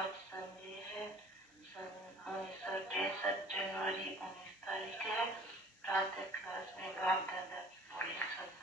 आज संडे है, 1963 जनवरी 19 तारीख है। प्रातः क्लास में बाप दादा बोले शब्द।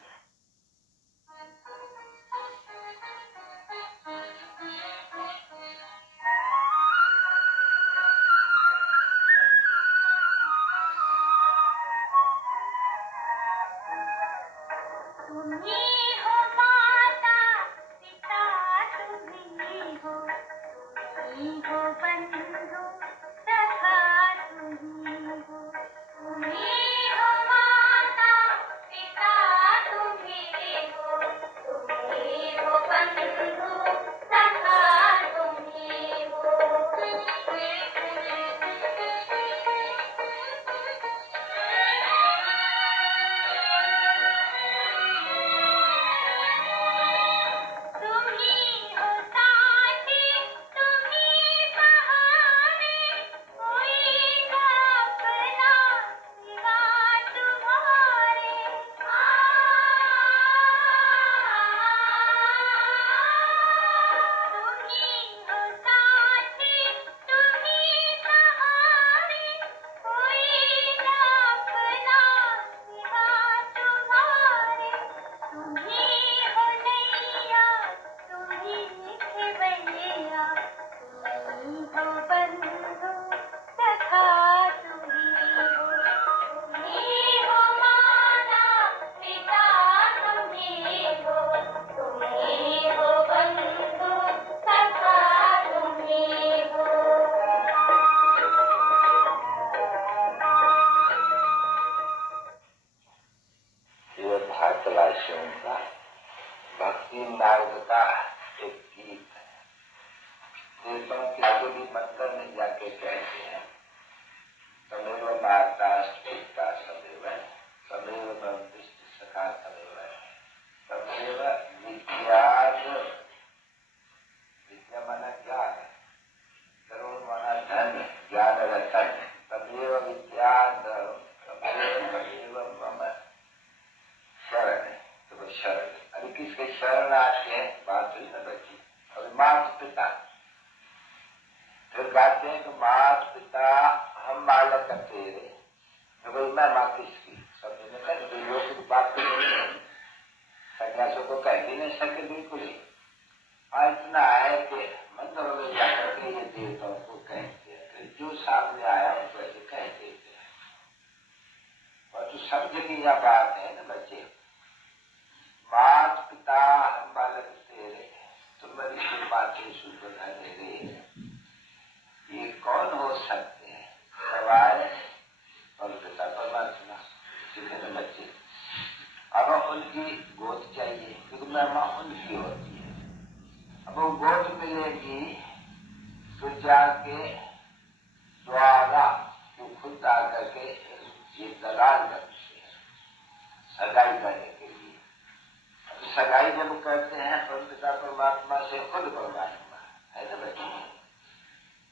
भक्ति मार्ग का एक गीत है। देवों के आगे भी मंत्र में जाके कहते हैं, तमेव माता पिता सदैव, तमेव बंधिष्ठ सखा सदैव, तमेव विद्याद, विद्या माना ज्ञान, करोड़ माना धन, ज्ञान रतन, तमेव विद्याद, तमेव मम शरण। तो शरण अभी किसके शरण आते हैं, बात हुई न बची। अभी माता पिता फिर गाते हैं कि माता पिता हम बालक तेरे, तो भाई मैं माँ किसकी समझने का लोग की बात तो नहीं, सन्यासों को कह भी नहीं सके बिल्कुल ही। इतना है कि मंदिरों में जाकर के ये देवताओं को कहते हैं, जो सामने आया उनको ऐसे कह देते हैं। और जो समझने की यह बात है ना बच्चे, माता पिता हम बालक तेरे, तुम्हारी बातें सुनकर रे, ये कौन हो सकते हैं सवाए और पिता परमात्मा। ठीक है ना बच्चे, अब उनकी गोद चाहिए क्योंकि महिमा उनकी होती है। अब वो गोद मिलेगी तो जाके द्वारा जो खुद आकर के ये दलाल करते हैं सगाई करने के लिए। सगाई जब करते हैं पिता परमात्मा से खुद परमात्मा है ना बच्चे,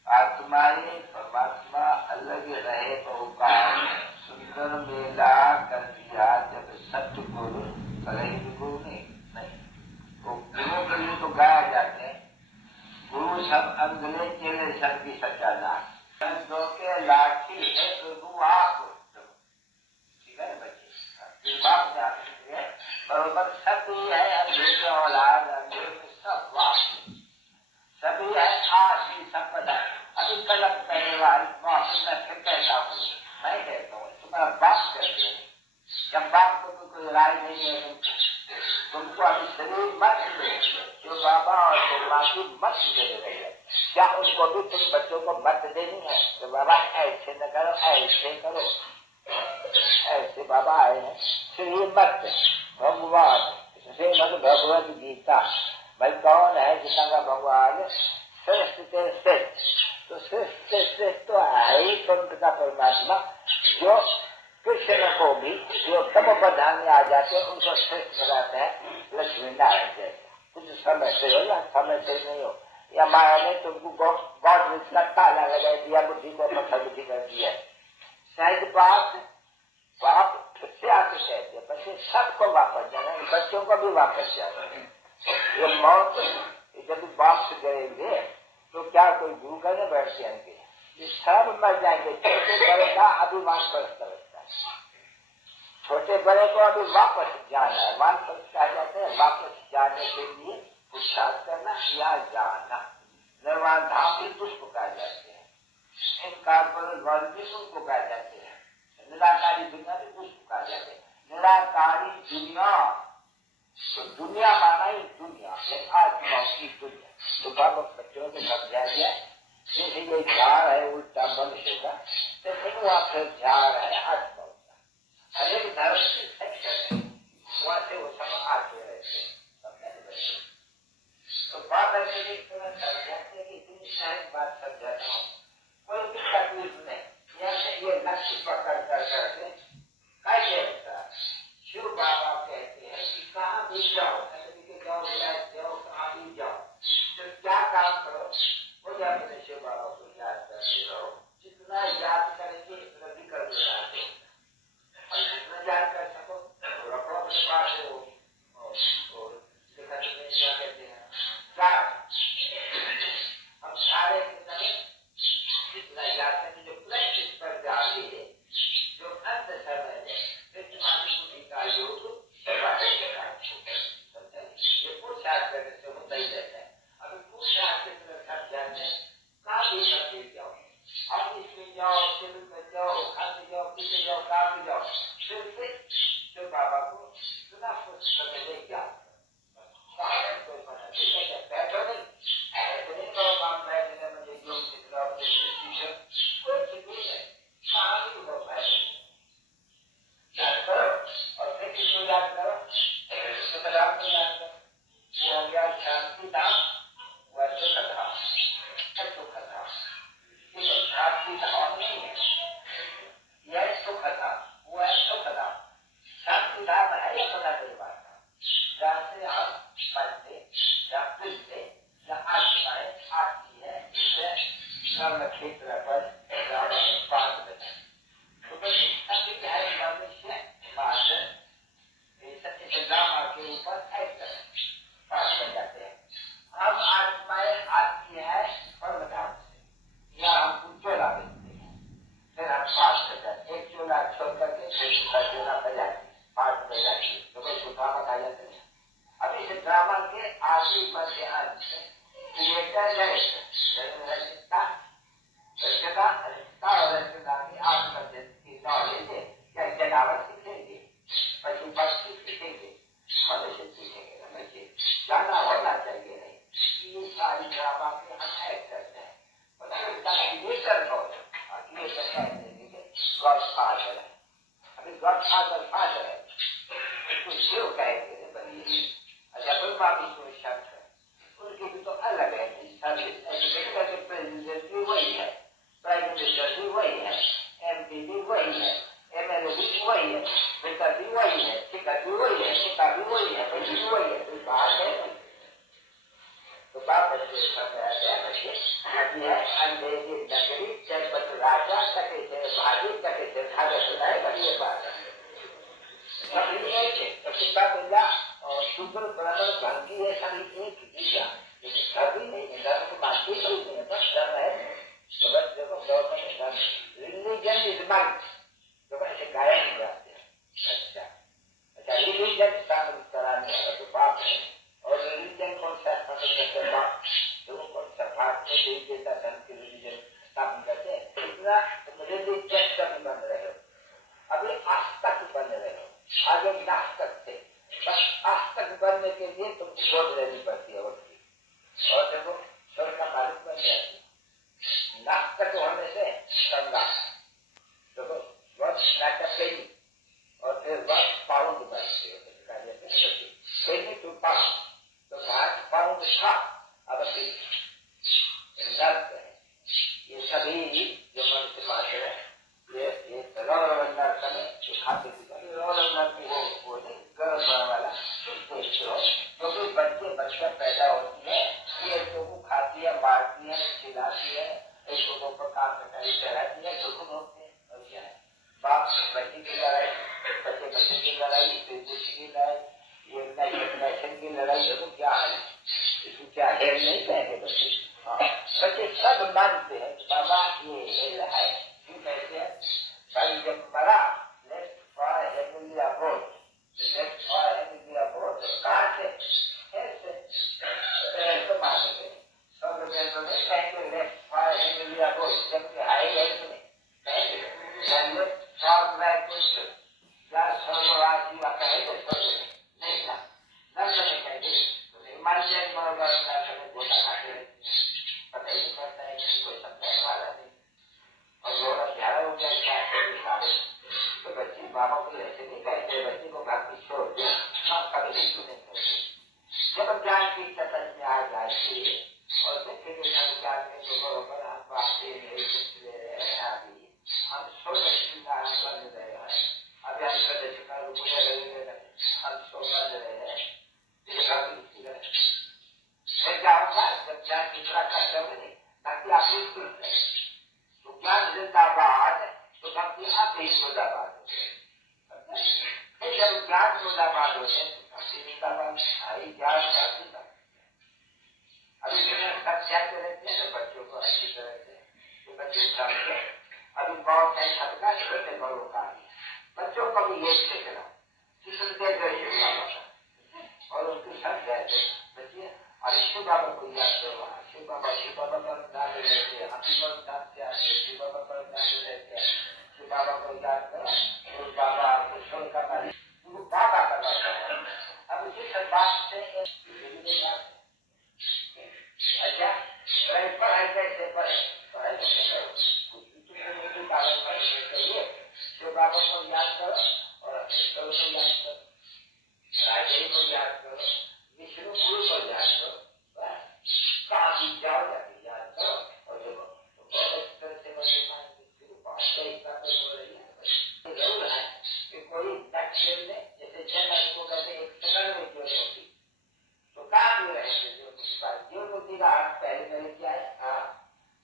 आत्माएं परमात्मा अलग रहे बहुकाल, सुंदर मेला कर दिया जब सत्य गुरु करे गुरु नहीं तो गुरु के लिए तो गाया जाते हैं, गुरु सब अंगले चेले सब की सचाना दो के लाठी है गुरु आप। ठीक है ना बच्चे, बाप जाते हैं बरोबर सभी है, अंधे के औलाद अंधे में सब वाप सभी है, आशी संपदा। अभी कलम करने वाली मैं फिर कहता हूँ, मैं कहता हूँ तुम्हारा बाप कहते हैं, जब बाप को तो कोई राय नहीं है तुमको अभी शरीर मत दे, जो बाबा और जो माँ की मत दे रही है, क्या उनको भी तुम बच्चों को मत देनी है कि बाबा ऐसे न करो ऐसे करो, ऐसे बाबा आए हैं शरीर मत भगवान से भगवत गीता। भाई कौन है जिसका भगवान श्रेष्ठ से श्रेष्ठ, तो श्रेष्ठ से श्रेष्ठ तो है ही पिता परमात्मा, जो कृष्ण को भी जो तम प्रधान में आ जाते हैं उनको श्रेष्ठ बनाते हैं लक्ष्मी नारायण जैसे। कुछ समय से हो या समय से नहीं हो, या माया ने तुमको गॉड का ताला लगा दिया, बुद्धि को पत्थर बुद्धि कर दिया। शायद बाप फिर से आके कहते हैं बच्चे सबको वापस जाना है, बच्चों को भी वापस जाना है। ये मौत जब बाप से गएंगे तो क्या कोई गुरु करने बैठ जाएंगे? ये सब मर जाएंगे। छोटे बड़े का अभिमान परस्त रहता है। छोटे बड़े को अभी वापस जाना है। वापस कहा जाते हैं, वापस जाने के लिए पुरुषार्थ करना या जाना। निर्वाण धाम भी उसको कहा जाते हैं, इनकारपोरेट वर्ल्ड भी उसको कहा जाते हैं, निराकारी दुनिया भी उसको कहा जाते हैं। निराकारी दुनिया तो दुनिया माना ही दुनिया, आत्मा की दुनिया। तो बाबा बच्चों को समझा दिया, जैसे ये झाड़ है उल्टा मनुष्य का, तो फिर वहाँ फिर झाड़ है आत्मा का। अनेक धर्म की सेक्शन है, वहाँ से वो सब आते रहते हैं। तो बात ऐसे ही समझाते कि इतनी सारी बात समझाता हूँ, कोई भी तकलीफ नहीं। यहाँ से ये लक्ष्य पकड़ कर करके कैसे होता है? शिव बाबा कहते हैं कि कहाँ भी जाओ, जाओ जाओ, कहाँ भी जाओ, तो क्या काम करो, वो अपने शिव बाबा को याद करते रहो। जितना याद करेंगे उतना विकल्प बनाते हैं, और जितना याद कर सको रखो अपने पास हो। क्या कहते हैं, हम सारे जितना याद करेंगे, जो प्रैक्टिस पर जाती है, जो अंत समय में ये पुरुषार्थ करने से होता ही रहता है। अगर पुरुषार्थ के तरफ सब जाते हैं, कहाँ भी मत जाओ, ऑफिस में जाओ, सिविल में जाओ, खाते जाओ, पीते जाओ, काम में जाओ, फिर जो बाबा को सुना कुछ करने ले जाओ। शांति धाम व सुख धाम, सुख धाम शांति धाम नहीं है, यह सुख धाम, वो है सुख धाम। शांति धाम है अपना परिवार का, जहाँ से हम पढ़ते या फिरते या आत्माएं आती है, इससे कर्म क्षेत्र पर पास बने। तो बस है मनुष्य पास ड्रामा के ऊपर पास बन जाते हैं। हम आत्माएं आती है कर्म धाम से, या हमको चोला मिलते हैं, फिर हम पास कर जाते हैं। एक चोला छोड़ करके दूसरा चोला बजाते पास बन जाती है, तो कोई ड्रामा खा जाते हैं। अब इस ड्रामा के आगे मध्य अंत क्रिएटर रचता और रचना की आत्मजन की नॉलेज या जनावर सीखेंगे, पशु पक्षी सीखेंगे, मनुष्य सीखेंगे। मनुष्य जाना होना चाहिए नहीं, ये सारी ड्रामा के हम एक्टर्स हैं। क्रिएटर हो, क्रिएटर कहते हैं गॉडफादर है। अभी गॉडफादर फादर है, उसको शिव कहेंगे। ब्रह्मा विष्णु शंकर, उनकी भी तो अलग है। प्रेसिडेंट भी वही है, प्राइम मिनिस्टर भी वही है, MP भी वही है, MLA भी वही है, बेटा भी वही है, टिकट भी वही है, पिता भी वही है, बेटी भी वही है। कोई बात है तो बाप बच्चे अभी है अंधेरी नगरी चरपत राजा कटे थे भाजी कटे थे खाजा सुनाए बड़ी बात है। सभी एक है, तो पिता बोला और शुद्र ब्राह्मण भंगी है, सभी एक दिशा, लेकिन सभी नहीं, धर्म को बात ही नहीं है, बस धर्म है। तो बस देखो गवर्नमेंट धर्म, रिलीजन इज माइंड, तो बस ऐसे गायब हो जाते हैं। अच्छा रिलीजन शामिल कराने वाला तो बाप है, और रिलीजन कौन सा शामिल बाप, देखो कौन सा भारत में देश देता धर्म के रिलीजन शामिल करते हैं। इतना रिलीजन कभी बन रहे हो, अभी आस्तिक बन रहे हो, आगे नास्तिक थे, बस आस्तिक बनने के लिए तुमको गोद लेनी पड़ती है वक्त की, और देखो स्वर्ग का मालिक बन जाती है। नास्तिक होने से संगा, देखो वक्त नाटक पेनी, और फिर वक्त पाउंड बनते हो, पेनी टू पाउंड, तो भारत पाउंड था, अब है। ये सभी जो मनुष्य मात्र है, ये रौरवन्नर समय जो खाते पीते रौरवन्नर की वो नहीं गर्भ वाला जो कोई बच्चा पैदा होती है, ये को खाती है, मारती है, खिलाती है, इसको प्रकार कटाई चढ़ाती है, दुखन होते हैं। और क्या है, बाप बच्चे की लड़ाई, बच्चे की लड़ाई, की लड़ाई, ये नेशन की लड़ाई, देखो क्या है, इसको क्या हेर नहीं कहेंगे बच्चे, बच्चे सब मानते हैं बाबा ये है, क्यों कहते हैं भाई जब मरा लेफ्ट फॉर हेमिलिया बोर्ड, लेफ्ट फॉर हेमिलिया बोर्ड कहाँ से कैसे तो मानेंगे सब में कहेंगे लेफ्ट फॉर हेमिलिया बोर्ड, जबकि हाई हेल्थ में कहेंगे लेफ्ट फॉर मैकुंज या सर्ववासी का कहेंगे नहीं था नहीं कहेंगे हिमालय गोटा खाते पता ही नहीं पड़ता है कि कोई समझाने वाला नहीं और लोग 11 हो गया क्या तो बच्चे बाबा को ऐसे नहीं कहते, बच्चे को घर में छोड़ दिया कभी नहीं सुनेंगे। जब ज्ञान की चतन में आ जाएगी और देखेंगे ज्ञान में जो बरोबर हम बातें नहीं सुन रहे हैं, अभी हम सोच बन रहे हैं, अभी हम प्रदर्शन रुकने लगेंगे, हम सो बन रहे हैं, मैं जाऊंगा जब ज्ञान की तरह करते हुए नहीं ताकि आप सुन रहे तो ज्ञान जिंदाबाद तो भक्ति आप ही मुर्दाबाद हो गए, जब ज्ञान मुर्दाबाद हो गए तो भक्ति जिंदाबाद आई ज्ञान भक्ति का। अभी मैंने सब कहते रहते हैं बच्चों को अच्छी तरह से तो बच्चे समझे। अभी बहुत है सबका छोटे बड़ों का बच्चों को भी ये सीखना कि सुनते और उनके साथ रहते बच्चे और शिव बाबा को याद करो, शिव बाबा पर डाले रहते हैं, हाथी पर डालते हैं, शिव बाबा पर डाले रहते हैं, शिव बाबा को याद करो, शिव बाबा आपको छोड़ का मालिक उनको बाबा करना चाहते हैं। अब उसी बात से अच्छा पढ़ाई कैसे पढ़े, पढ़ाई कैसे करो, कुछ पालन करने चाहिए, शिव बाबा को याद करो और ईश्वर को याद करो, राजे को याद करो, विष्णु गुरु को याद करो, कहाँ भी जाओ जाके याद करो और देखो तो बहुत अच्छी तरह से बच्चे पाएंगे। बहुत सही बातें हो रही है, जरूर है कि कोई बैक्टीरियल में जैसे जन्म को कहते एक सेकंड में क्यों होती तो कहाँ भी रहेंगे जीव बुद्धि का अर्थ पहले मैंने क्या है, हाँ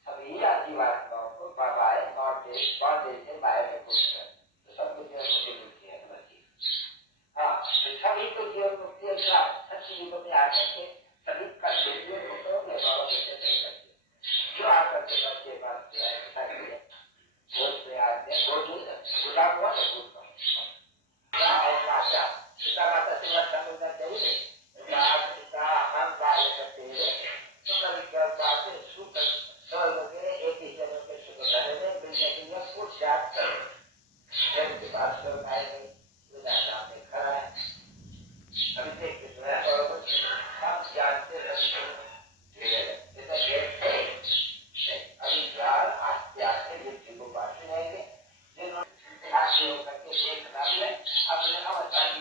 सभी आदिवासियों को बाबा है नॉर्थ से बाहर में कुछ कर तो सब कुछ मिलती है बच्ची। हाँ सभी को जीवन मुक्ति सच्ची जीवन में आ करके सभी का जीवन मुक्त हो गया बाबा कैसे नहीं करते जो आकर के बच्चे बात किया है बहुत प्रयास है बहुत गुलाम हुआ तो क्या और माता सीता माता से मत समझना चाहिए सीता हम कार्य करते हुए बातें सुख स्वर्ग के एक ही जगह के सुख घर में मिलने के लिए पुरुषार्थ करो के बाद स्वर्ग आएंगे खड़ा है अभी देखते हम जानते अभी आस्ते आस्ते व्यक्ति को बांटने रहेंगे जिन्होंने करके देखना भी है अपने अवस्था की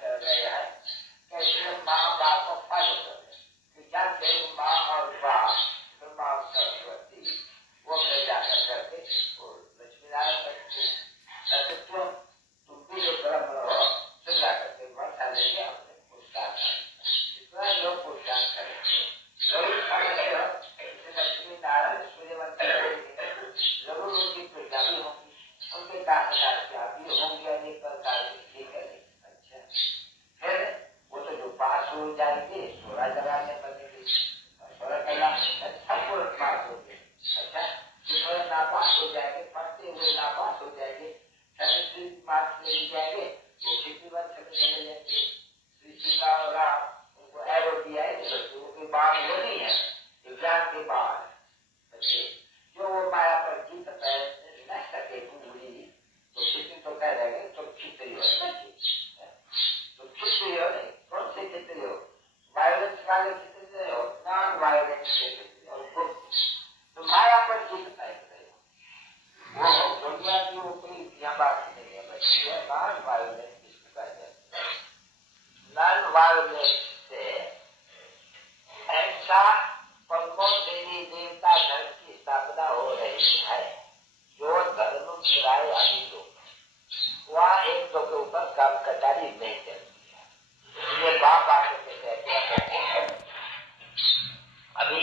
कर रहे हैं कैसे माँ बाप को फॉलो कर रहे जानते माँ और बाप ब्रह्मा सरस्वती वो मैं जाकर करके लक्ष्मीनारायण करके तुम भी जो कर्म रहो सजा करके वर्षा लेके अपने पुरस्कार जितना लोग पुरस्कार करें जरूर समझते हो लक्ष्मीनारायण सूर्यवंशी जरूर उनकी पूजा भी होगी उनके 10,000 रुपया भी होंगे अनेक प्रकार के ठीक है अच्छा फिर वो तो जो पास हो जाएंगे 16 लगाने पड़ेंगे 16 कलाक सबको पास हो गए अच्छा जो नापास हो जाएंगे पढ़ते हुए नापास हो जाएंगे मार्क्स ले जाएंगे वो 51 से चले जाएंगे श्री सीता और राम उनको एरो दिया है कि बात वो नहीं है एग्जाम के बाद बच्चे जो वो माया पर जीत न सके पूरी तो किसी तो कह देंगे तुम खिचड़ी हो तुम खिचड़ी हो नहीं कौन से खिचड़ी हो वायलेंस वाले खिचड़ी हो नॉन वायलेंस खिचड़ी और तो माया पर जीत पाए वो दुनिया की वो कोई यहाँ बात नहीं है बच्ची है नॉन वायलेंस किसको कहते हैं नॉन वायलेंस से ऐसा पद्मों देवी देवता धर्म की स्थापना हो रही है जो धर्म गिराए वाली लोग वहाँ एक दो के ऊपर काम कटारी नहीं चलती है ये बाप आके कहते हैं अभी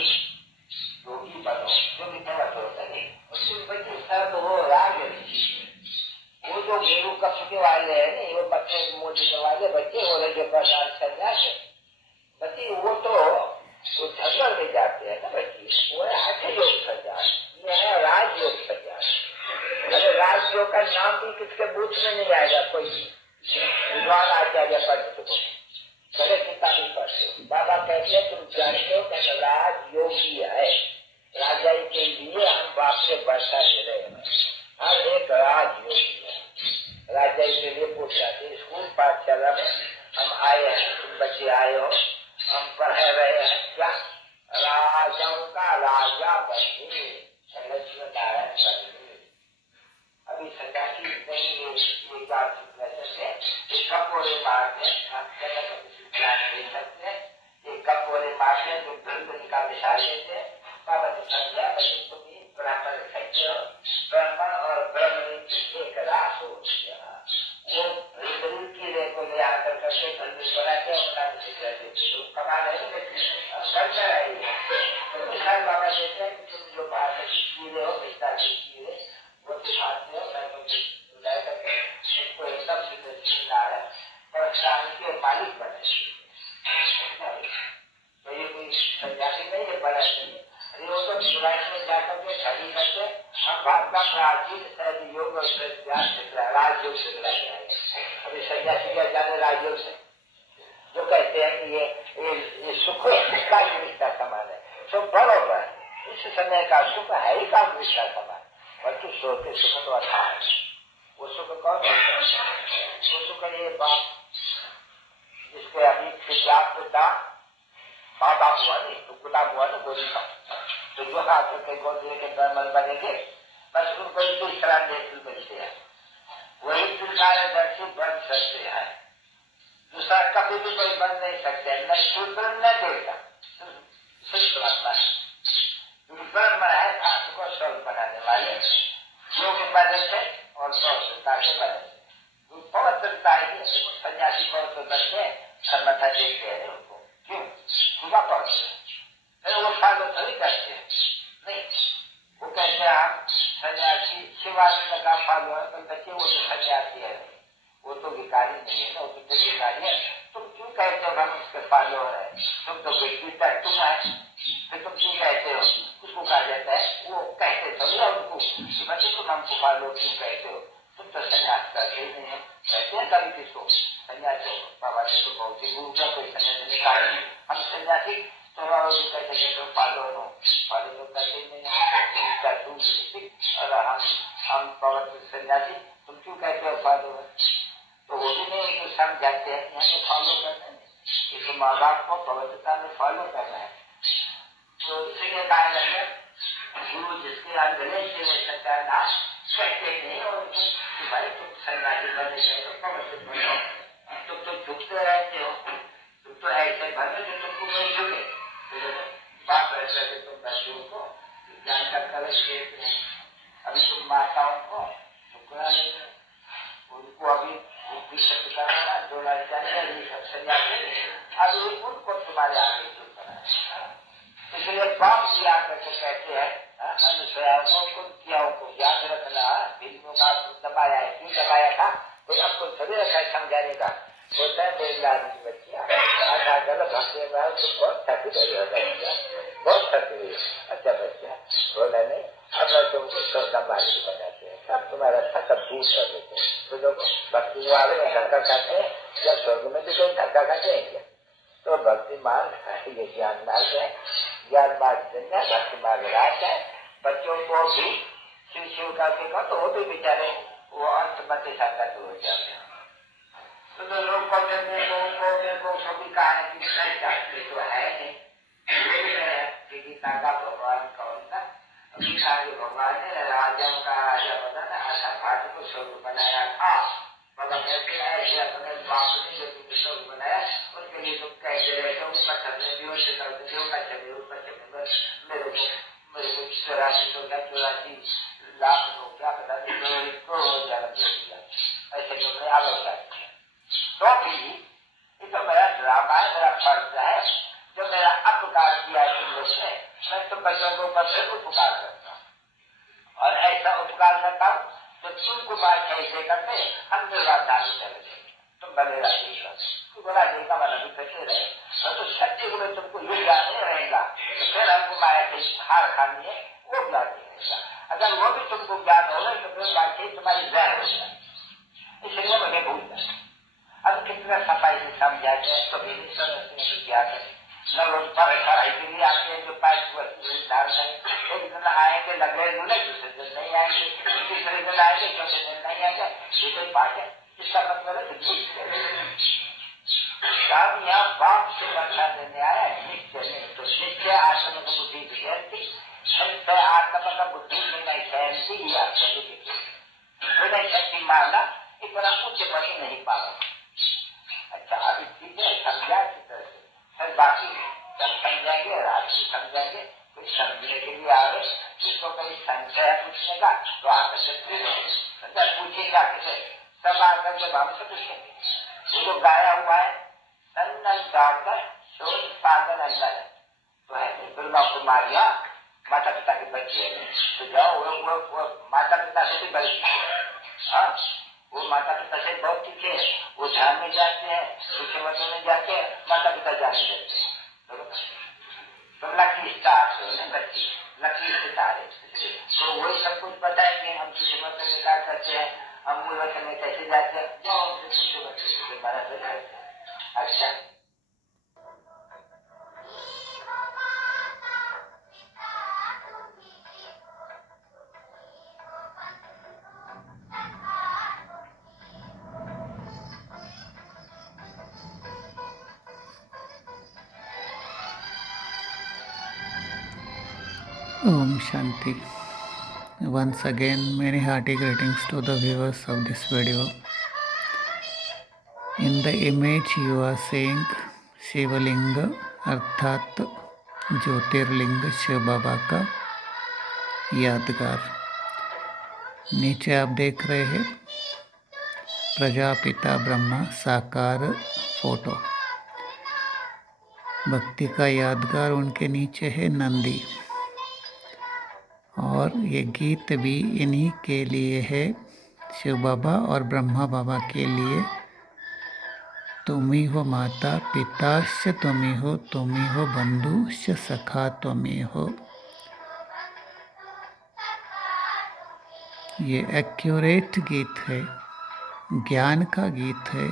कुछ में नहीं आएगा कोई विद्वान आचार्य पंडित को भले कितना भी पढ़ते। बाबा कहते हैं तुम जानते हो कि राज योगी है, राजा के लिए हम बाप से वर्षा दे रहे हैं। हर एक राज योगी है, राजा के लिए पूछा स्कूल पाठशाला में हम आए हैं, तुम बच्चे आए हो, हम पढ़ रहे हैं क्या राजाओं का राजा बने लक्ष्मण नारायण बने। अभी सन्यासी नहीं ये बात कपोरे मारते दे सकते हैं, ये कपोरे मारते जो ब्रह्म का मिसाल देते हैं। बाबा ने समझा तुम्हें ब्राह्मण कहते हो, ब्राह्मण और ब्रह्म एक रास हो वो की रे को ले आकर करके मंदिर बनाते हैं, कमा रहे करना रही तो विशाल बाबा कहते हैं कि तुम जो बात कीड़े हो विस्तार की कीड़े वो दिखाते हो, मैं करके उसको एकदम सीधा है और शाम के मालिक बने। तो ये कोई सन्यासी नहीं है, बड़ा चाहिए वो तो जुलाई में जाकर के खड़ी करके हम भारत का प्राचीन योग और राजयोग से मिला गया है। अभी सन्यासी क्या जाने राजयोग से जो कहते हैं कि ये सुख का रिश्ता समान है, तो बरोबर इस समय का सुख है ही काम रिश्ता समान, परंतु सोते सुख तो अच्छा है। वो सुख कौन है? वो सुख ये बात जिसके अभी पिता माँ बाप हुआ नहीं तो गुलाम हुआ ना गोरी का, तो जो हाथ के गोदे के ब्राह्मण बनेंगे बस उनको कोई सलाह देती मिलते हैं, वही दर्शी बन सकते हैं, दूसरा कभी भी कोई बन नहीं सकते, न शूद्र न देवता ब्रह्म है हाथ को स्वर्ग बनाने वाले योग बने थे और पवित्रता से बने। पवित्रता ही सन्यासी पवित्र से सर्वथा देखते हैं उनको, क्यों पूरा पवित्र वो फॉलो थोड़ी करते हैं, नहीं वो कहते हैं हम सन्यासी शिवाजी लगा फॉलो है, तो बच्चे वो तो सन्यासी है, वो तो भिखारी नहीं है ना, वो तो भिखारी है, तुम क्यों कहते हो हम उसके फॉलो है, तुम तो बेटा तुम है, फिर तुम क्यों कहते हो? उसको कहा जाता है वो कहते थोड़ी है उनको बच्चे तुम हमको फॉलो क्यों कहते हो, तुम तो सन्यास करते ही नहीं है, कहते हैं कभी किसको सन्यासी बाबा ने तो बहुत ही गुरु का कोई सन्यासी ने कहा हम सन्यासी तो कहते हैं तो फॉलो तो करते ही नहीं और हम पवित्र सन्यासी तुम क्यों कहते हो फॉलो है, तो वो भी नहीं तो समझाते हैं यहाँ तो फॉलो करना है, ये तो माँ बाप को पवित्रता में फॉलो करना है। तो इसलिए कहा जाता है गुरु जिसके अंदर से सत्यानाश कहते नहीं और भाई तुम सन्यासी बनने गए तो पवित्र बनो, तुम तो झुकते रहते हो, तुम तो ऐसे बनो जो तुमको नहीं झुके, बाप ऐसा कि तुम बच्चों को ज्ञान का कलश देते हैं, अभी तुम माताओं को झुकना नहीं है, उनको अभी बुद्धि शक्ति कराना जोड़ा जाने सन्यासी अभी उनको तुम्हारे आगे झुकना है। इसलिए बाप की आकर के कहते हैं अनुसयाओं को क्रियाओं को याद रखना, फिल्मों का दबाया है, क्यों दबाया था कोई आपको सभी रखा है समझाने का, होता है मेरी लाल की बच्चियाँ आधा गलत भक्ति में तुम बहुत थकी गई हो बच्चियाँ, बहुत थकी हुई, अच्छा बच्चा बोला नहीं अब मैं तुमको श्रद्धा मालिक बनाते हैं, सब तुम्हारा थकन दूर कर देते हैं, तो लोग भक्ति वाले में धक्का खाते हैं, जब स्वर्ग में भी कोई धक्का खाते हैं क्या, तो भक्ति मार्ग ये ज्ञान मार्ग है, ज्ञान मार्ग दुनिया भक्ति मार्ग राज है। बच्चों को भी शिव का देखा तो वो भी बेचारे वो अंत मत संगत हो जाते हैं, तो लोग को कभी कहा है कि नहीं चाहते तो है नहीं, गीता का भगवान कौन था, गीता के भगवान ने राजाओं का राजा बनाना आशा पाठ को स्वर्ग बनाया था, बाबा कहते हैं ऐसे अपने बाप ने जो तुमने स्वर्ग बनाया उनके लिए तुम कहते रहते हो ऊपर चलने भी उनसे करते हो ऊपर चले मेरे को 84 लाख लोग क्या पता नहीं को जन्म दे दिया, ऐसे तुमने आलोचना किया, तो भी ये तो मेरा ड्रामा है, मेरा फर्ज है, जो मेरा अपकार किया है तुम लोग ने, मैं तुम बच्चों को ऊपर से उपकार करता हूँ और ऐसा उपकार करता हूँ तो तुमको बात कैसे करते हम निर्वाधान करेंगे, तुम बने रहेगा तू बड़ा देगा वाला भी कैसे रहे और तो सच्चे में तुमको ये ज्ञान नहीं रहेगा तो फिर हमको माया से हार खानी है वो ज्ञान नहीं रहेगा, अगर वो भी तुमको ज्ञान होगा तो फिर बात तुम्हारी जहर हो जाए, इसलिए मुझे भूल गया। अब कितना सफाई से समझा जाए तो भी नहीं समझते क्या करें। न लोग पर खड़ाई के लिए आते हैं जो पाँच वर्ष धार करें, एक दिन आएंगे लगे दूल्हे, दूसरे दिन नहीं आएंगे, तीसरे दिन आएंगे, चौथे दिन नहीं आएंगे, ये तो बात है। इसका मतलब है काम यहाँ बाप से रक्षा देने आया, निश्चय नहीं। तो निश्चय आत्म का बुद्धि विजयती, निश्चय आत्म का बुद्धि में नहीं सहमती, ये आपको विनय शक्ति मारना इतना उच्च पद नहीं पावा। अच्छा, अभी चीजें समझा की तरह से, फिर बाकी जब समझाएंगे, रात को समझाएंगे, कुछ समझने के लिए आवे, किसको कभी संशय पूछने का तो आप पूछेगा किसे, सब आकर जब हमसे पूछेंगे। वो जो गाया हुआ है नंदन गाकर शोध साधन अंदर है, तो है दुर्गा कुमारिया माता पिता के बच्चे हैं, तो जाओ वो माता पिता से भी बड़ी, हाँ वो माता पिता से बहुत सीखे हैं, वो ध्यान में जाते हैं, दूसरे मतों में जाते हैं, माता पिता जाने देते हैं। तो लकी स्टार बच्ची लकी सितारे, तो वही सब कुछ बताएंगे। हम दूसरे मत में क्या करते हैं, हम मूल वचन में कैसे जाते हैं, अच्छा। Om Shanti. Once again, many hearty greetings to the viewers of this video. In the image you are seeing शिवलिंग अर्थात ज्योतिर्लिंग शिव बाबा का यादगार। नीचे आप देख रहे हैं प्रजापिता ब्रह्मा साकार फोटो। भक्ति का यादगार उनके नीचे है नंदी। और ये गीत भी इन्हीं के लिए है, शिव बाबा और ब्रह्मा बाबा के लिए। तुम ही हो माता पिताश्च तुम ही हो बंधुश्च सखा तुम ही हो। ये एक्यूरेट गीत है, ज्ञान का गीत है।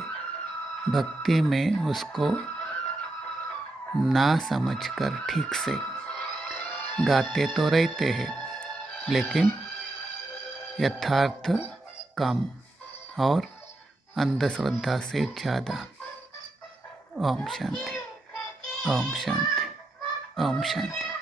भक्ति में उसको ना समझकर ठीक से गाते तो रहते हैं, लेकिन यथार्थ कम और अंधश्रद्धा से ज़्यादा। ओम शांति, ओम शांति, ओम शांति।